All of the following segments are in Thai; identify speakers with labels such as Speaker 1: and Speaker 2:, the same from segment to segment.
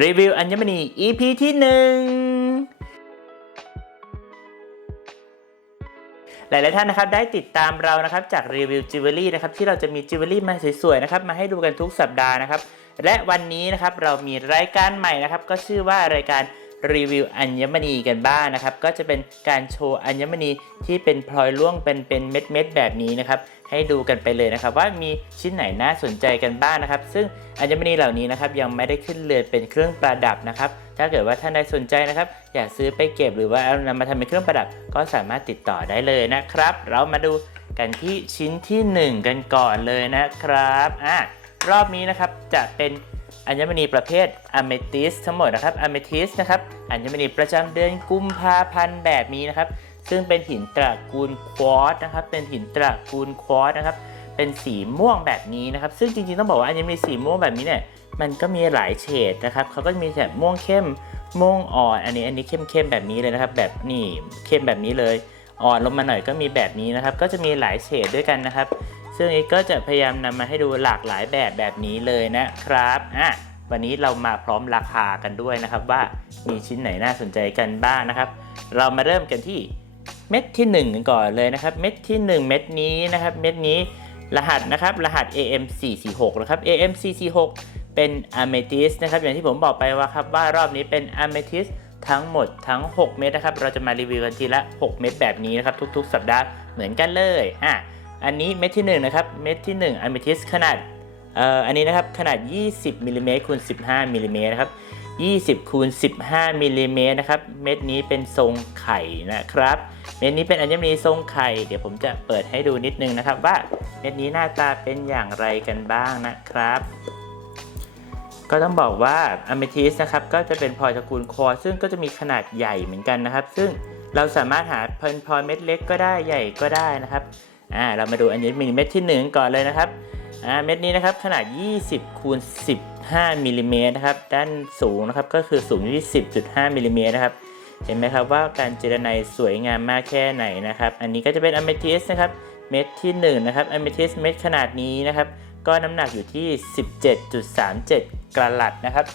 Speaker 1: รีวิวอัญมณี EP ที่หนึ่งหลาย ๆ ท่านนะครับได้ติดตามเรานะครับจากรีวิวจิวเวลรี่นะครับที่เราจะมีจิวเวลรี่มาสวย ๆ นะครับมาให้ดูกันทุกสัปดาห์นะครับ และวันนี้นะครับเรามีรายการใหม่นะครับ ก็ชื่อว่ารายการรีวิวอัญมณีกันบ้างนะครับ ก็จะเป็นการโชว์อัญมณีที่เป็นพลอยล่วงเป็นเป็นเม็ดเม็ดๆแบบนี้นะครับ ให้ดูกันไปเลยนะครับ ว่ามีชิ้นไหนน่าสนใจกันบ้างนะครับ ซึ่งอัญมณีเหล่านี้นะครับยังไม่ได้ขึ้นเรือนเป็นเครื่องประดับนะครับ ถ้าเกิดว่าท่านใดสนใจนะครับ อยากซื้อไปเก็บหรือว่าเอานำมาทำเป็นเครื่องประดับ ก็สามารถติดต่อได้เลยนะครับ เรามาดูกันที่ชิ้นที่หนึ่งกันก่อนเลยนะครับอะรอบนี้นะครับจะเป็นอัญมณีประเภทอะเมทิสทั้งหมดนะครับอะเมทิสนะครับอัญมณีประจำเดือนกุมภาพันธ์แบบนี้นะครับ ซึ่งเป็นหินตระกูลควอตนะครับ เป็นหินตระกูลควอตนะครับ เป็นสีม่วงแบบนี้นะครับ ซึ่งจริงๆต้องบอกว่าอัญมณีสีม่วงแบบนี้เนี่ย มันก็มีหลายเฉดนะครับ เขาก็มีแบบม่วงเข้ม ม่วงอ่อน อันนี้อันนี้เข้มๆแบบนี้เลยนะครับ แบบนี่เข้มแบบนี้เลย อ่อนลงมาหน่อยก็มีแบบนี้นะครับ ก็จะมีหลายเฉดด้วยกันนะครับ ซึ่งเอกก็จะพยายามนำมาให้ดูหลากหลายแบบแบบนี้เลยนะครับ อะวันนี้เรามาพร้อมราคากันด้วยนะครับว่ามีชิ้นไหนน่าสนใจกันบ้างนะครับ เรามาเริ่มกันที่ เม็ดที่1กันก่อนเลยนะครับ เม็ดที่ 1 เม็ดนี้นะครับ เม็ดนี้รหัสนะครับ รหัส AM 446 นะครับ AM 446 เป็น Amethyst นะครับ อย่างที่ผมบอกไปว่าครับว่ารอบนี้เป็น Amethyst ทั้งหมดทั้ง 6 เม็ดนะครับ เราจะมารีวิวกันทีละ 6 เม็ดแบบนี้นะครับ ทุก ๆ สัปดาห์เหมือนกันเลยอะอันนี้เม็ดที่1นะครับ เม็ดที่1 Amethyst ขนาดเอ่ออันนี้นะครับขนาด 20มิลลิเมตรคูณ15มิลลิเมตรนะครับ 20คูณ15มิลลิเมตรนะครับ เม็ดนี้เป็นทรงไข่นะครับ เม็ดนี้เป็นอัญมณีทรงไข่ เดี๋ยวผมจะเปิดให้ดูนิดนึงนะครับ ว่าเม็ดนี้หน้าตาเป็นอย่างไรกันบ้างนะครับ ก็ต้องบอกว่าอะเมทิสนะครับ ก็จะเป็นพลอยตระกูลคอร์ซึ่งก็จะมีขนาดใหญ่เหมือนกันนะครับ ซึ่งเราสามารถหาเพลินพลอยเม็ดเล็กก็ได้ใหญ่ก็ได้นะครับอ่าเรามาดูอันนี้มีเม็ดที่หนึ่งก่อนเลยนะครับอ่าเม็ดนี้นะครับขนาด 20คูณ 15มิลลิเมตรนะครับ ด้านสูงนะครับก็คือสูงที่ 10.5มิลลิเมตรนะครับ เห็นไหมครับว่าการเจรไนสวยงามมากแค่ไหนนะครับ อันนี้ก็จะเป็นอเมทิสนะครับ เม็ดที่1นะครับอเมทิสเม็ดขนาดนี้นะครับ ก็น้ำหนักอยู่ที่ 17.37 กรัตนะครับ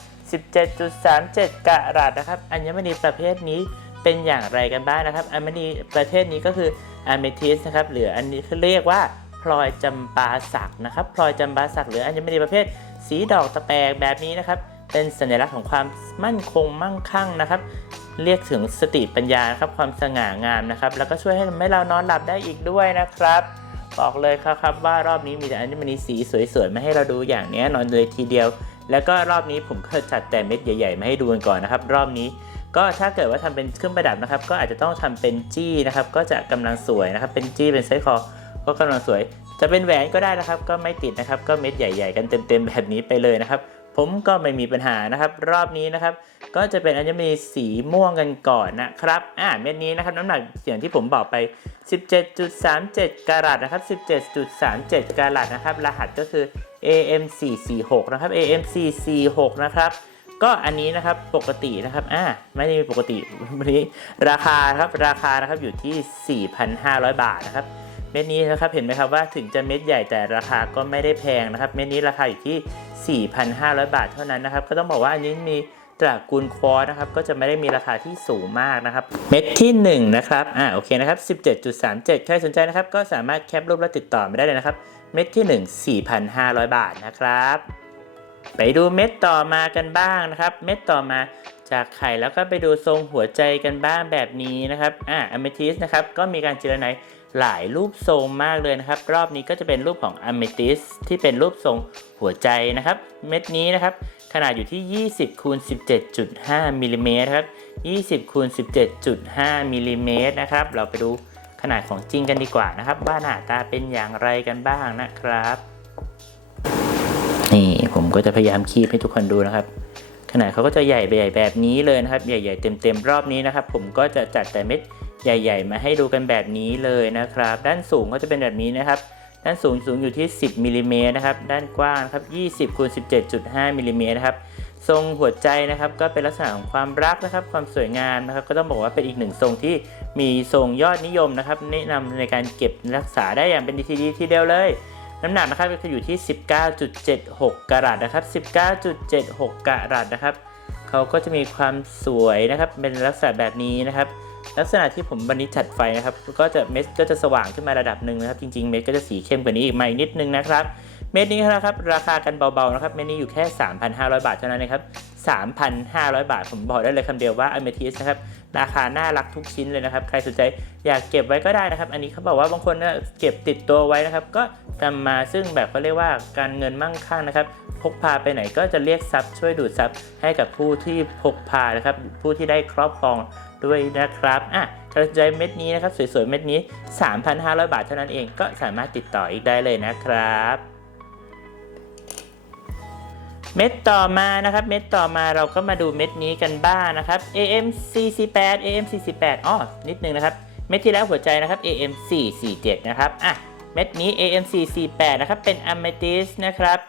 Speaker 1: 17.37กะรัตนะครับ อัญมณีประเภทนี้เป็นอย่างไรกันบ้างนะครับ อัญมณีประเภทนี้ก็คืออเมทิสนะครับ หรืออันนี้เขาเรียกว่าพลอยจำปาสักนะครับ พลอยจำปาสักหรืออัญมณีประเภท สีดอกตะแปกแบบนี้นะครับ เป็นสัญลักษณ์ของความมั่นคงมั่งคั่งนะครับ เรียกถึงสติปัญญาครับความสง่างามนะครับ แล้วก็ช่วยให้ให้เรานอนหลับได้อีกด้วยนะครับ บอกเลยครับว่ารอบนี้มีแต่อัญมณีสีสวยๆมาให้เราดูอย่างแน่นอนเลยทีเดียว แล้วก็รอบนี้ผมก็จัดแต่เม็ดใหญ่ๆมาให้ดูกันก่อนนะครับ รอบนี้ก็ถ้าเกิดว่าทำเป็นเครื่องประดับนะครับ ก็อาจจะต้องทำเป็นจี้นะครับ ก็จะกำลังสวยนะครับ เป็นจี้เป็นไซส์คอก็กำลังสวย จะเป็นแหวนก็ได้นะครับ ก็ไม่ติดนะครับ ก็เม็ดใหญ่ๆ กันเต็มๆแบบนี้ไปเลยนะครับ ผมก็ไม่มีปัญหานะครับ รอบนี้นะครับ ก็จะเป็นอัญมณีสีม่วงกันก่อนนะครับ อ่าเม็ดนี้นะครับน้ำหนักอย่างที่ผมบอกไป 17.37 กรัตนะครับ 17.37 กรัตนะครับ รหัสก็คือ AM 446 นะครับ AM 446 นะครับก็อันนี้นะครับปกตินะครับ อ่า ไม่ได้มีปกติวันนี้ราคาครับ ราคานะครับอยู่ที่ 4,500 บาทนะครับ เม็ดนี้นะครับเห็นไหมครับว่าถึงจะเม็ดใหญ่แต่ราคาก็ไม่ได้แพงนะครับ เม็ดนี้ราคาอยู่ที่ 4,500 บาทเท่านั้นนะครับ ก็ต้องบอกว่าอันนี้มีตระกูลควอนะครับ ก็จะไม่ได้มีราคาที่สูงมากนะครับ เม็ดที่1นะครับอ่าโอเคนะครับ 17.37 ใครสนใจนะครับ ก็สามารถแคปรูปแล้วติดต่อมาได้เลยนะครับ เม็ดที่ 1 4,500 บาทนะครับ ไปดูเม็ดต่อมากันบ้างนะครับ เม็ดต่อมาจากไข่แล้วก็ไปดูทรงหัวใจกันบ้างแบบนี้นะครับอ่าอเมทิสนะครับก็มีการเจรไน หลายรูปทรงมากเลยนะครับ รอบนี้ก็จะเป็นรูปของอเมทิสที่เป็นรูปทรงหัวใจนะครับ เม็ดนี้นะครับ ขนาดอยู่ที่ 20คูณ17.5มิลลิเมตรครับ20คูณ17.5มิลลิเมตรนะครับ เราไปดูขนาดของจริงกันดีกว่านะครับ ว่าหน้าตาเป็นอย่างไรกันบ้างนะครับ นี่ผมก็จะพยายามคีบให้ทุกคนดูนะครับ ขนาดเขาก็จะใหญ่ใหญ่แบบนี้เลยนะครับ ใหญ่ ๆ เต็มๆรอบนี้นะครับ ผมก็จะจัดแต่เม็ด ใหญ่ ๆ มาให้ดูกันแบบนี้เลยนะครับ ด้านสูงก็จะเป็นแบบนี้นะครับด้านสูงสูงอยู่ที่ 10มิลลิเมตรนะครับด้านกว้างครับ20คูณ17.5มิลลิเมตรนะครับทรงหัวใจนะครับก็เป็นลักษณะของความรักนะครับ ความสวยงามนะครับ ก็ต้องบอกว่าเป็นอีกหนึ่งทรงที่มีทรงยอดนิยมนะครับแนะนำในการเก็บรักษาได้อย่างเป็นดีทีดีทีเดียวเลย น้ำหนักนะครับก็คือยู่ที่ 19.76 กรัตนะครับ 19.76 กรัตนะครับเขาก็จะมีความสวยนะครับเป็นลักษณะแบบนี้นะครับ ลักษณะที่ผมวันนี้จัดไฟนะครับก็จะเม็ดก็จะสว่างขึ้นมาระดับหนึ่งนะครับ จริงๆเม็ดก็จะสีเข้มกว่านี้อีกมาอีกนิดนึงนะครับ เม็ดนี้นะครับราคากันเบาๆนะครับเม็ดนี้อยู่แค่ 3,500 บาทเท่านั้นนะครับ3,500 บาท ผมบอกได้เลยคำเดียวว่าอเมทิสนะครับราคาน่ารักทุกชิ้นเลยนะครับ ใครสนใจอยากเก็บไว้ก็ได้นะครับ อันนี้เขาบอกว่าบางคนเนี่ยเก็บติดตัวไว้นะครับ ก็นำมาซึ่งแบบเขาเรียกว่าการเงินมั่งคั่งนะครับ พกพาไปไหนก็จะเรียกทรัพย์ช่วยดูดทรัพย์ให้กับผู้ที่พกพานะครับ ผู้ที่ได้ครอบครอง ด้วยนะครับอะใครสนใจเม็ดนี้นะครับสวยๆเม็ดนี้ 3,500 บาทเท่านั้นเองก็สามารถติดต่ออีกได้เลยนะครับเม็ดต่อมานะครับ เม็ดต่อมาเราก็มาดูเม็ดนี้กันบ้างนะครับ AM48 AM48 อ๋อนิดนึงนะครับ เม็ดที่แล้วหัวใจนะครับ AM447 นะครับอะเม็ดนี้ AM448 นะครับเป็นอะเมทิสนะครับ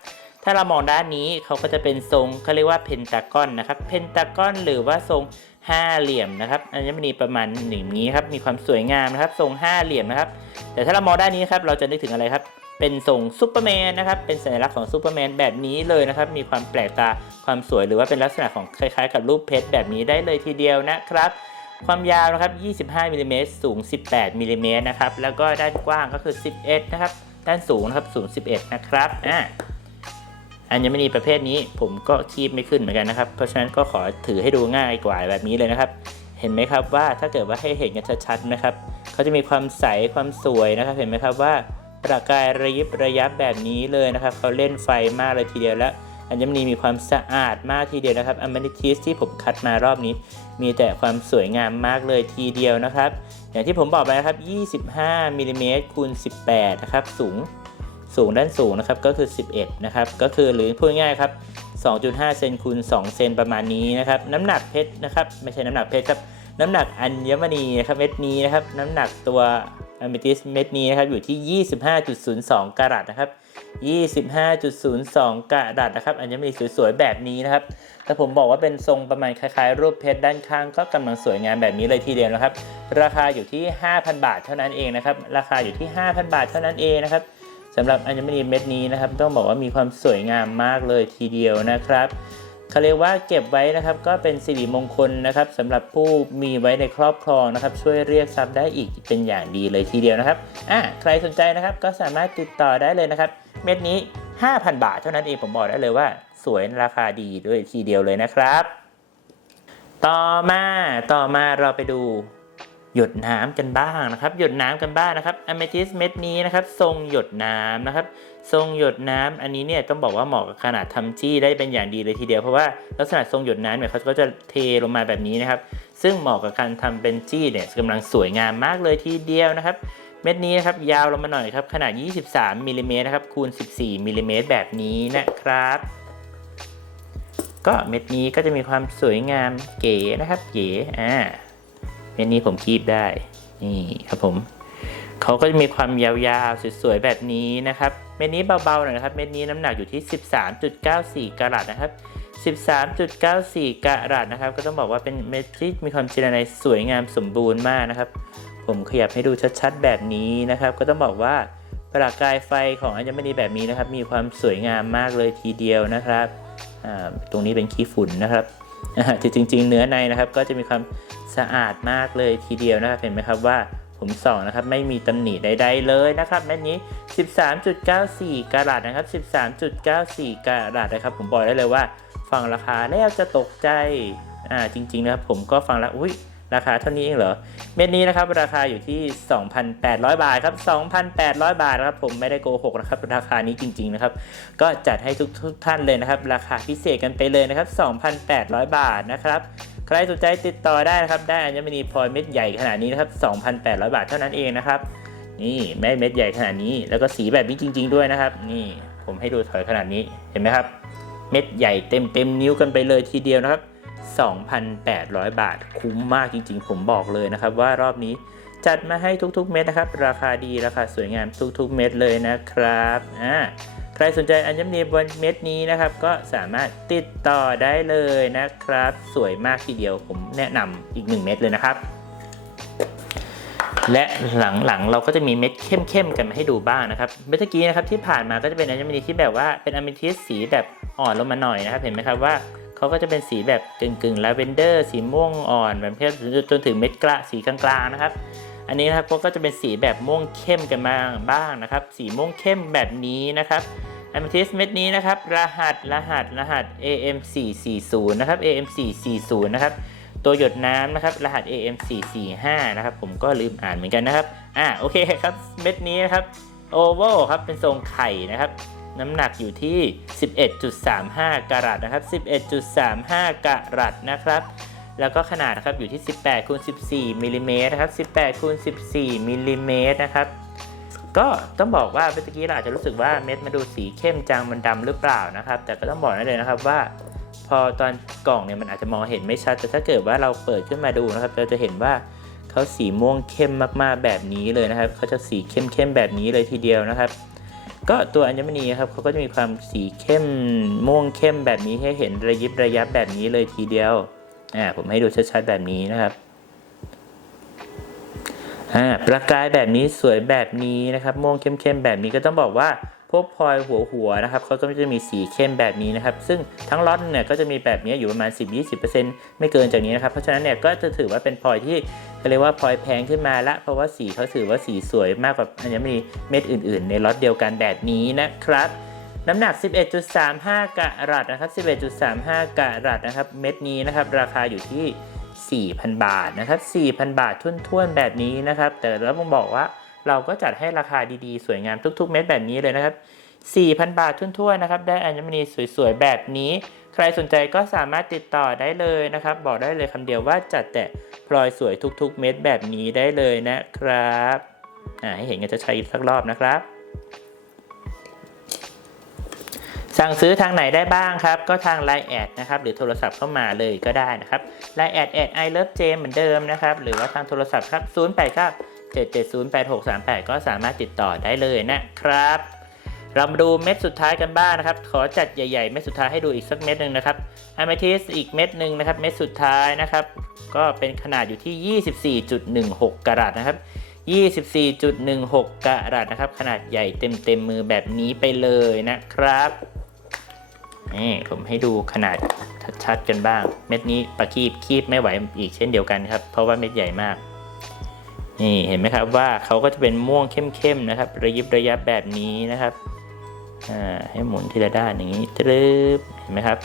Speaker 1: ถ้าเรามองด้านนี้เขาก็จะเป็นทรงเขาเรียกว่าเพนตากอนนะครับเพนตากอนหรือว่าทรง ห้าเหลี่ยมนะครับอัญมณีประมาณหนึ่งนี้ครับมีความสวยงามนะครับ ทรงห้าเหลี่ยมนะครับ แต่ถ้าเรามองด้านนี้ครับเราจะนึกถึงอะไรครับ เป็นทรงซูเปอร์แมนนะครับเป็นสัญลักษณ์ของซูเปอร์แมนแบบนี้เลยนะครับ มีความแปลกตาความสวยหรือว่าเป็นลักษณะของคล้ายๆ กับรูปเพชรแบบนี้ได้เลยทีเดียวนะครับความยาวนะครับ 25มิลลิเมตรสูง 18มิลลิเมตรนะครับ แล้วก็ด้านกว้างก็คือ 11 นะครับ ด้านสูงนะครับ สูง 11 นะครับ อ่า อัญมณีประเภทนี้ผมก็คีบไม่ขึ้นเหมือนกันนะครับ เพราะฉะนั้นก็ขอถือให้ดูง่ายกว่าแบบนี้เลยนะครับ เห็นไหมครับว่าถ้าเกิดว่าให้เห็นกันชัดๆนะครับเขาจะมีความใสความสวยนะครับ เห็นไหมครับว่าประกายระยิบระยับแบบนี้เลยนะครับเขาเล่นไฟมากเลยทีเดียวแล้วอัญมณีมีความสะอาดมากทีเดียวนะครับอ m ม n i t i s ที่ผมคัดมารอบนี้ มีแต่ความสวยงามมากเลยทีเดียวนะครับ อย่างที่ผมบอกไปนะครับ 25มิลลิเมตรคูณ18 นะครับ สูง สูงด้านสูงนะครับก็คือ 11 นะครับ ก็คือหรือพูดง่ายๆครับ 2.5 เซนคูณ 2 เซนประมาณนี้นะครับ น้ำหนักเพชรนะครับ ไม่ใช่น้ำหนักเพชรครับ น้ำหนักอัญมณีนะครับเม็ดนี้นะครับ น้ำหนักตัวอะเมทิสเม็ดนี้นะครับอยู่ที่ 25.02 กรัตนะครับ 25.02กะรัตนะครับอัญมณีสวยๆแบบนี้นะครับ แต่ผมบอกว่าเป็นทรงประมาณคล้ายๆ รูปเพชรด้านข้างก็กำลังสวยงามแบบนี้เลยทีเดียวนะครับ ราคาอยู่ที่ 5,000 บาทเท่านั้นเองนะครับ ราคาอยู่ที่ 5,000 บาทเท่านั้นเองนะครับ สำหรับอัญมณีเม็ดนี้นะครับ ต้องบอกว่ามีความสวยงามมากเลยทีเดียวนะครับเขาเรียกว่าเก็บไว้นะครับก็เป็นสิริมงคลนะครับสำหรับผู้มีไว้ในครอบครองนะครับ ช่วยเรียกทรัพย์ได้อีกเป็นอย่างดีเลยทีเดียวนะครับอะใครสนใจนะครับก็สามารถติดต่อได้เลยนะครับ เม็ดนี้ 5,000 บาทเท่านั้นเองผมบอกได้เลยว่า สวยราคาดีด้วยทีเดียวเลยนะครับ ต่อมาต่อมาเราไปดู หยดน้ำกันบ้างนะครับ หยดน้ำกันบ้างนะครับอเมทิสเม็ดนี้นะครับ ทรงหยดน้ำนะครับ ทรงหยดน้ำอันนี้เนี่ยต้องบอกว่าเหมาะกับขนาดทำจี้ได้เป็นอย่างดีเลยทีเดียวเพราะว่าลักษณะทรงหยดน้ำเนี่ยเขาก็จะเทลงมาแบบนี้นะครับ ซึ่งเหมาะกับการทำเป็นจี้เนี่ยกำลังสวยงามมากเลยทีเดียวนะครับ เม็ดนี้นะครับยาวลงมาหน่อยครับขนาด 23มิลลิเมตรนะครับคูณ 14มิลลิเมตรแบบนี้นะครับก็เม็ดนี้ก็จะมีความสวยงามเก๋นะครับเก๋อ่า ม็ดนี้ผมคีบได้ นี่ครับผมเขาก็จะมีความยาวๆสวยๆแบบนี้นะครับ เม็ดนี้เบาๆหน่อยนะครับ เม็ดนี้น้ำหนักอยู่ที่ 13.94 กรัตนะครับ 13.94 กรัตนะครับ ก็ต้องบอกว่าเป็นเม็ดที่มีความเจริญในสวยงามสมบูรณ์มากนะครับ ผมขยับให้ดูชัดๆ แบบนี้นะครับ ก็ต้องบอกว่าประกายไฟของอัญมณีแบบนี้นะครับ มีความสวยงามมากเลยทีเดียวนะครับอ่าตรงนี้เป็นขี้ฝุ่นนะครับ แต่จริง ๆ เนื้อในนะครับก็จะมีความสะอาดมากเลยทีเดียวนะครับเห็นไหมครับว่าผมส่องนะครับไม่มีตำหนิใดๆเลยนะครับแม่นี้ 13.94 กรัตนะครับ 13.94 กรัตนะครับ ผมบอกได้เลยว่าฟังราคาแล้วจะตกใจอ่าจริง ๆ นะครับ ผมก็ฟังแล้วอุ้ย ราคาเท่านี้เองเหรอ เม็ดนี้นะครับราคาอยู่ที่ 2,800 บาทครับ 2,800 บาทนะครับผมไม่ได้โกหกนะครับราคานี้จริงๆนะครับ ก็จัดให้ทุกทุกท่านเลยนะครับ ราคาพิเศษกันไปเลยนะครับ 2,800 บาทนะครับใครสนใจติดต่อได้นะครับ ได้อัญมณีพลอยเม็ดใหญ่ขนาดนี้นะครับ 2,800 บาทเท่านั้นเองนะครับ นี่แม่เม็ดใหญ่ขนาดนี้ แล้วก็สีแบบนี้จริง ๆ ด้วยนะครับ นี่ผมให้ดูถอยขนาดนี้เห็นไหมครับ เม็ดใหญ่เต็มเต็มนิ้วกันไปเลยทีเดียวนะครับ 2,800 บาทคุ้มมากจริงๆ ผมบอกเลยนะครับ ว่ารอบนี้จัดมาให้ทุกๆเม็ดนะครับ ราคาดีราคาสวยงามทุกๆเม็ดเลยนะครับอ่าใครสนใจอัญมณีบนเม็ดนี้นะครับ ก็สามารถติดต่อได้เลยนะครับ สวยมากทีเดียวผมแนะนำอีก 1 เม็ดเลยนะครับ และหลังๆเราก็จะมีเม็ดเข้มๆกันมาให้ดูบ้างนะครับเมื่อกี้นะครับที่ผ่านมาก็จะเป็นอัญมณีที่แบบว่าเป็นอะเมทิสสีแบบอ่อนลงมาหน่อยนะครับ เห็นไหมครับว่า เขาก็จะเป็นสีแบบกึ่งกึ่งลาเวนเดอร์สีม่วงอ่อนแบบเพื่อจนถึงเม็ดกระสีกลางๆนะครับ อันนี้นะครับก็จะเป็นสีแบบม่วงเข้มกันมาบ้างนะครับ สีม่วงเข้มแบบนี้นะครับอมทิสเม็ดนี้นะครับ รหัสรหัสรหัส AM440 นะครับ AM440 นะครับตัวหยดน้ำนะครับ รหัส AM445 นะครับ ผมก็ลืมอ่านเหมือนกันนะครับ อ่าโอเคครับ เม็ดนี้นะครับโอเวลครับ เป็นทรงไข่นะครับ น้ำหนักอยู่ที่ 11.35 กรัตนะครับ 11.35 กรัตนะครับ แล้วก็ขนาดนะครับอยู่ที่ 18คูณ14มิลลิเมตรนะครับ 18คูณ14มิลลิเมตรนะครับ ก็ต้องบอกว่าเมื่อกี้เราอาจจะรู้สึกว่าเม็ดมันดูสีเข้มจางมันดำหรือเปล่านะครับ แต่ก็ต้องบอกได้เลยนะครับว่าพอตอนกล่องเนี่ยมันอาจจะมองเห็นไม่ชัด แต่ถ้าเกิดว่าเราเปิดขึ้นมาดูนะครับ เราจะเห็นว่าเขาสีม่วงเข้มมากๆแบบนี้เลยนะครับเขาจะสีเข้มๆแบบนี้เลยทีเดียวนะครับ ก็ตัวอัญมณีครับเขาก็จะมีความสีเข้มม่วงเข้มแบบนี้ให้เห็นระยิบระยับแบบนี้เลยทีเดียวอ่าผมให้ดูชัดๆแบบนี้นะครับอ่าประกายแบบนี้สวยแบบนี้นะครับ ม่วงเข้มๆแบบนี้ก็ต้องบอกว่าพวกพลอยหัวหัวนะครับเขาก็จะมีสีเข้มแบบนี้นะครับ ซึ่งทั้งล็อตเนี่ยก็จะมีแบบนี้อยู่ประมาณ 10-20%ไม่เกินจากนี้นะครับ เพราะฉะนั้นเนี่ยก็จะถือว่าเป็นพลอยที่ เขาเรียกว่าพลอยแพงขึ้นมาละเพราะว่าสีเขาถือว่าสีสวยมากกว่าอัญมณีเม็ดอื่นๆ ในล็อตเดียวกันแบบนี้นะครับ น้ำหนัก 11.35กะรัตนะครับ 11.35กะรัตนะครับ เม็ดนี้นะครับ ราคาอยู่ที่ 4,000 บาทนะครับ 4,000 บาททุ่นๆ แบบนี้นะครับ แต่แล้วผมบอกว่าเราก็จัดให้ราคาดีๆ สวยงามทุกๆ เม็ดแบบนี้เลยนะครับ 4,000 บาททุ่นๆ นะครับ ได้อัญมณีสวยๆ แบบนี้ ใครสนใจก็สามารถติดต่อได้เลยนะครับ บอกได้เลยคำเดียวว่าจัดแต่พลอยสวยทุกๆ เม็ดแบบนี้ได้เลยนะครับให้เห็นกันจะใช้สักรอบนะครับ สั่งซื้อทางไหนได้บ้างครับ ก็ทาง Line แอดนะครับหรือโทรศัพท์เข้ามาเลยก็ได้นะครับ Line แอดแอด I love J เหมือนเดิมนะครับ หรือว่าทางโทรศัพท์ครับ 0 8 9 7 7 0 8 6 3 8 ก็สามารถติดต่อได้เลยนะครับ เรามาดูเม็ดสุดท้ายกันบ้างนะครับ ขอจัดใหญ่ๆ เม็ดสุดท้ายให้ดูอีกสักเม็ดหนึ่งนะครับอะเมทิสอีกเม็ดหนึ่งนะครับ เม็ดสุดท้ายนะครับ ก็เป็นขนาดอยู่ที่ 24.16 กรัตนะครับ 24.16 กรัตนะครับ ขนาดใหญ่เต็มๆมือแบบนี้ไปเลยนะครับนี่ผมให้ดูขนาดชัดๆกันบ้าง เม็ดนี้ปลาคีบคีบไม่ไหวอีกเช่นเดียวกันครับ เพราะว่าเม็ดใหญ่มากนี่เห็นไหมครับว่าเขาก็จะเป็นม่วงเข้มๆนะครับ ระยิบระยับแบบนี้นะครับ ให้หมุนทีละด้านอย่างนี้ตรึบเห็นไหมครับ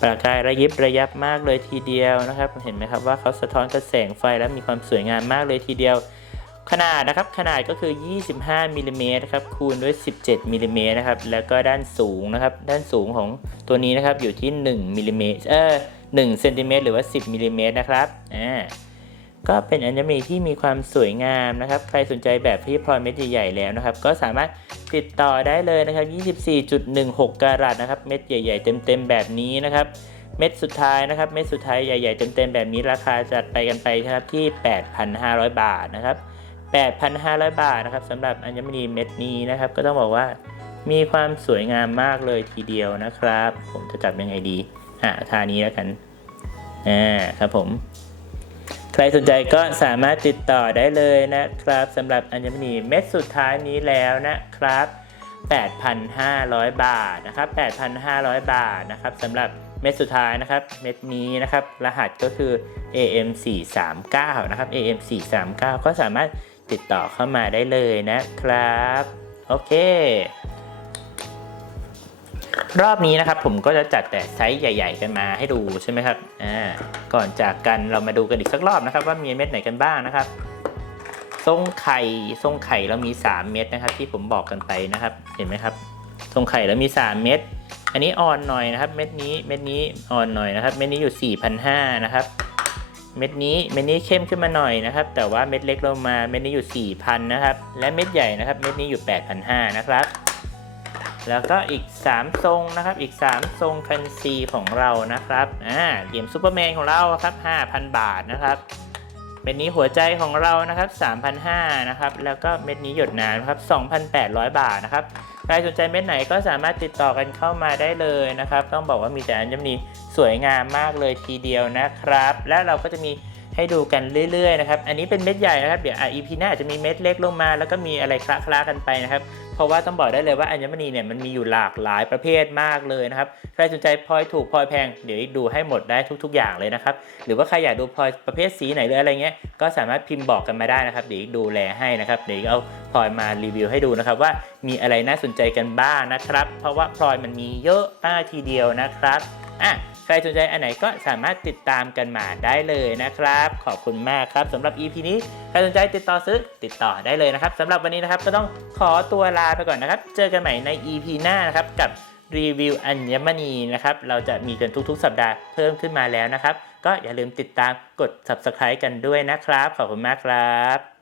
Speaker 1: ประกายระยิบระยับมากเลยทีเดียวนะครับ เห็นไหมครับว่าเขาสะท้อนกระแสงไฟแล้วมีความสวยงามมากเลยทีเดียว ขนาดนะครับขนาดก็คือ 25มิลลิเมตรครับคูณด้วย 17มิลลิเมตรนะครับแล้วก็ด้านสูงนะครับด้านสูงของตัวนี้นะครับอยู่ที่1มิลลิเมตรเออ1เซนติเมตรหรือว่า 10มิลลิเมตรนะครับอ่า ก็เป็นอัญมณีที่มีความสวยงามนะครับ ใครสนใจแบบที่พลอยเม็ดใหญ่ๆแล้วนะครับ ก็สามารถติดต่อได้เลยนะครับ 24.16 กรัตนะครับ เม็ดใหญ่ ๆ เต็มๆแบบนี้นะครับ เม็ดสุดท้ายนะครับ เม็ดสุดท้ายใหญ่ๆเต็มๆแบบนี้ราคาจัดไปกันไปนะครับที่ 8,500 บาทนะครับ 8,500 บาทนะครับสำหรับอัญมณีเม็ดนี้นะครับ ก็ต้องบอกว่ามีความสวยงามมากเลยทีเดียวนะครับ ผมจะจับยังไงดีอะทานี้แล้วกันอ่าครับผม ใครสนใจก็สามารถติดต่อได้เลยนะครับสำหรับอัญมณีเม็ดสุดท้ายนี้แล้วนะครับ 8,500 บาทนะครับ 8,500 บาทนะครับสำหรับเม็ดสุดท้ายนะครับ เม็ดนี้นะครับ รหัสก็คือ AM439 นะครับ AM439 ก็สามารถติดต่อเข้ามาได้เลยนะครับ โอเค รอบนี้นะครับผมก็จะจัดแต่ไซส์ใหญ่ ๆ กันมาให้ดูใช่ไหมครับอ่าก่อนจากกันเรามาดูกันอีกสักรอบนะครับ ว่ามีเม็ดไหนกันบ้างนะครับทรงไข่ทรงไข่เรามี 3 เม็ดนะครับ ที่ผมบอกกันไปนะครับ เห็นไหมครับทรงไข่เรามี 3 เม็ดอันนี้อ่อนหน่อยนะครับ เม็ดนี้เม็ดนี้อ่อนหน่อยนะครับ เม็ดนี้อยู่ 4,500นะครับ เม็ดนี้เม็ดนี้เข้มขึ้นมาหน่อยนะครับ แต่ว่าเม็ดเล็กลงมาเม็ดนี้อยู่ 4,000นะครับและเม็ดใหญ่นะครับ เม็ดนี้อยู่ 8,500นะครับ แล้วก็อีก 3 ทรงนะครับ อีก 3 ทรงแฟนซีของเรานะครับ อ่า เหรียญซูเปอร์แมนของเราครับ 5,000 บาทนะครับ เม็ดนี้หัวใจของเรานะครับ 3,500นะครับ แล้วก็เม็ดนี้หยดน้ำครับ 2,800 บาทนะครับ ใครสนใจเม็ดไหนก็สามารถติดต่อกันเข้ามาได้เลยนะครับ ต้องบอกว่ามีแต่อัญมณีสวยงามมากเลยทีเดียวนะครับ และเราก็จะมี ให้ดูกันเรื่อยๆนะครับ อันนี้เป็นเม็ดใหญ่นะครับ เดี๋ยวอะ EP หน้าอาจจะมีเม็ดเล็กลงมา แล้วก็มีอะไรคละๆกันไปนะครับ เพราะว่าต้องบอกได้เลยว่าอัญมณีเนี่ยมันมีอยู่หลากหลายประเภทมากเลยนะครับ ใครสนใจพลอยถูกพลอยแพง เดี๋ยวดูให้หมดได้ทุก ๆ อย่างเลยนะครับ หรือว่าใครอยากดูพลอยประเภทสีไหนหรืออะไรเงี้ย ก็สามารถพิมพ์บอกกันมาได้นะครับ เดี๋ยวดูแลให้นะครับ เดี๋ยวเอาพลอยมารีวิวให้ดูนะครับว่ามีอะไรน่าสนใจกันบ้างนะครับ เพราะว่าพลอยมันมีเยอะมากทีเดียวนะครับ อะ ใครสนใจอันไหนก็สามารถติดตามกันมาได้เลยนะครับ ขอบคุณมากครับสำหรับ EP นี้ใครสนใจติดต่อซื้อติดต่อได้เลยนะครับสำหรับวันนี้นะครับก็ต้องขอตัวลาไปก่อนนะครับ เจอกันใหม่ใน EP หน้านะครับกับรีวิวอัญมณีนะครับ เราจะมีกันทุกๆ สัปดาห์เพิ่มขึ้นมาแล้วนะครับ ก็อย่าลืมติดตามกด subscribe กันด้วยนะครับ ขอบคุณมากครับ